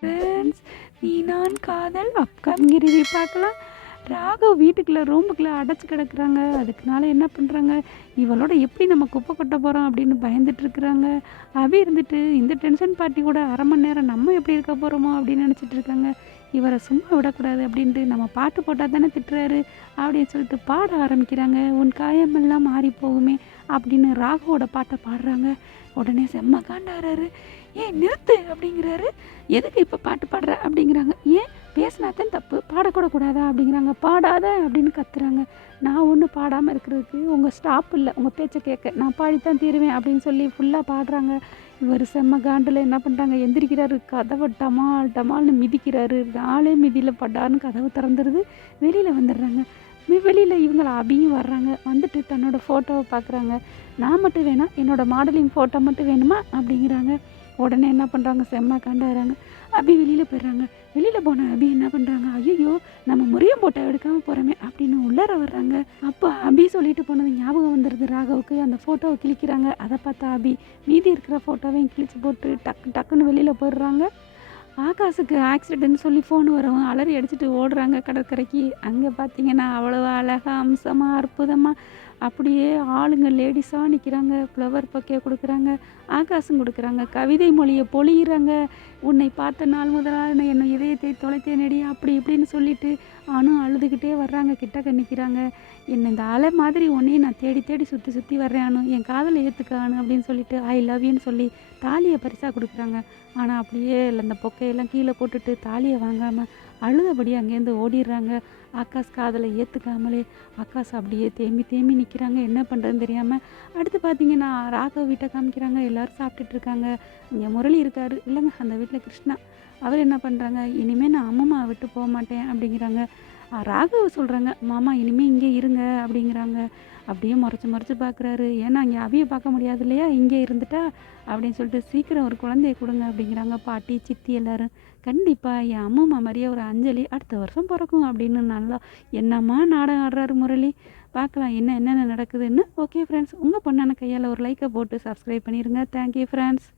Friends, நீ நான் காதல் அப்கமிங் ரிவ்யூ பார்க்கலாம். ராகவ் வீட்டுக்குள்ளே ரூமுக்குள்ளே அடைச்சி கிடக்குறாங்க. அதுக்குனால என்ன பண்ணுறாங்க, இவளோட எப்படி நம்ம குப்பை கொட்ட போகிறோம் அப்படின்னு பயந்துட்டுருக்குறாங்க. அபி இருந்துட்டு இந்த டென்ஷன் பார்ட்டி கூட அரை மணி நேரம் நம்ம எப்படி இருக்க போகிறோமோ அப்படின்னு நினச்சிட்டு இருக்காங்க. இவரை சும்மா விடக்கூடாது அப்படின்ட்டு நம்ம பாட்டு போட்டால் தானே திட்டுறாரு அப்படின்னு சொல்லிட்டு பாட ஆரம்பிக்கிறாங்க. உன் காயமெல்லாம் மாறி போகுமே அப்படின்னு ராகவோட பாட்டை பாடுறாங்க. உடனே செம்ம காண்டாடுறாரு. ஏன் நிறுத்து அப்படிங்கிறாரு. எதுக்கு இப்போ பாட்டு பாடுற அப்படிங்கிறாங்க. ஏன் பேசினாத்தான் தப்பு, பாடக்கூட கூடாதா அப்படிங்கிறாங்க. பாடாத அப்படின்னு கத்துறாங்க. நான் ஒன்றும் பாடாமல் இருக்கிறதுக்கு உங்கள் ஸ்டாப் இல்லை, உங்கள் பேச்சை கேட்க நான் பாடித்தான் தீருவேன் அப்படின்னு சொல்லி ஃபுல்லாக பாடுறாங்க. இவர் செம்ம காண்டில் என்ன பண்ணுறாங்க, எந்திரிக்கிறாரு, கதவை டமால் டமால்னு மிதிக்கிறாரு. நாளே மிதியில் பட்டான்னு கதவு திறந்துருது. வெளியில் வந்துடுறாங்க. வெளியில் இவங்கள அபியும் வர்றாங்க. வந்துட்டு தன்னோட ஃபோட்டோவை பார்க்குறாங்க. நான் மட்டும் வேணாம், என்னோடய மாடலிங் ஃபோட்டோ மட்டும் வேணுமா அப்படிங்கிறாங்க. உடனே என்ன பண்ணுறாங்க, செம்ம காண்டாகிறாங்க. அபி வெளியில் போயிடுறாங்க. வெளியில் போன அபி என்ன பண்ணுறாங்க, ஐயோ நம்ம முறையும் போட்டோ எடுக்காமல் போகிறோமே அப்படின்னு உள்ளார வர்றாங்க. அப்போ அபி சொல்லிட்டு போனது ஞாபகம் வந்துடுது ராகவுக்கு. அந்த ஃபோட்டோவை கிழிக்கிறாங்க. அதை பார்த்தா அபி மீதி இருக்கிற ஃபோட்டோவையும் கிழிச்சு போட்டு டக்குன்னு வெளியில் போயிடுறாங்க. ஆகாஷுக்கு ஆக்சிடென்ட்னு சொல்லி ஃபோன் வரவும் அலறி அடிச்சுட்டு ஓடுறாங்க கடற்கரைக்கு. அங்கே பார்த்தீங்கன்னா அவ்வளோ அழகாக அம்சமாக அற்புதமாக அப்படியே ஆளுங்க லேடிஸாக நிற்கிறாங்க. ஃப்ளவர் பக்கே கொடுக்குறாங்க, ஆகாசம் கொடுக்குறாங்க, கவிதை மொழியை பொழியிறாங்க. உன்னை பார்த்த நாள் முதலாக என்னை இதயத்தை தொலைத்தேனடி அப்படி இப்படின்னு சொல்லிட்டு ஆனும் அழுதுகிட்டே வர்றாங்க. கிட்டக்க நிற்கிறாங்க. என்னை இந்த அலை மாதிரி உன்னையும் நான் தேடி தேடி சுற்றி சுற்றி வர்றேன் ஆனு, என் காதலை ஏற்றுக்கானு அப்படின்னு சொல்லிட்டு ஐ லவ் யூன்னு சொல்லி தாலியை பரிசாக கொடுக்குறாங்க. ஆனால் அப்படியே இல்லை, அந்த பொக்கையெல்லாம் கீழே போட்டுட்டு தாலியை வாங்காமல் அழுதபடி அங்கேருந்து ஓடிடுறாங்க. ஆகாஷ் காதலை ஏற்றுக்காமலே ஆகாஷ் அப்படியே தேம்பி தேம்பி நிற்கிறாங்க. என்ன பண்ணுறதுன்னு தெரியாமல். அடுத்து பார்த்தீங்கன்னா ராகவ் வீட்டை காமிக்கிறாங்க. எல்லோரும் சாப்பிட்டுட்டு இருக்காங்க. இங்கே முரளி இருக்கார் இல்லைங்க, அந்த வீட்டில் கிருஷ்ணா. அவர் என்ன பண்ணுறாங்க, இனிமேல் நான் அம்மா விட்டு போக மாட்டேன் அப்படிங்கிறாங்க. ராகவ் சொல்கிறாங்க, மாமா இனிமேல் இங்கே இருங்க அப்படிங்கிறாங்க. அப்படியே முறைச்சி பார்க்குறாரு. ஏன்னா இங்கே அவியை பார்க்க முடியாது இல்லையா, இங்கே இருந்துட்டா அப்படின்னு சொல்லிட்டு சீக்கிரம் ஒரு குழந்தைய கொடுங்க அப்படிங்கிறாங்க. பாட்டி சித்தி எல்லோரும். கண்டிப்பாக என் அம்மா மாதிரியே ஒரு அஞ்சலி அடுத்த வருஷம் பிறக்கும் அப்படின்னு நல்லா என்னம்மா நாடகம் ஆடுறாரு முரளி. பார்க்கலாம் என்னென்ன நடக்குதுன்னு. ஓகே ஃப்ரெண்ட்ஸ், உங்கள் பொண்ணான கையால் ஒரு லைக்கை போட்டு சப்ஸ்கிரைப் பண்ணிடுங்க. Thank you friends.